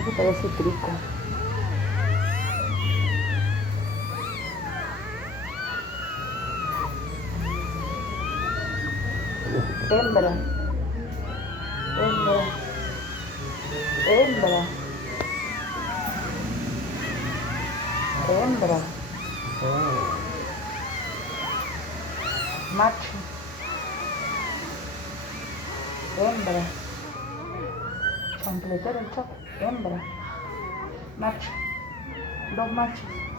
Eso parece crico. Hembra, hembra, hembra, hembra. Oh. Macho, hembra. Champletero el chapo, hembra. Macho, dos machos.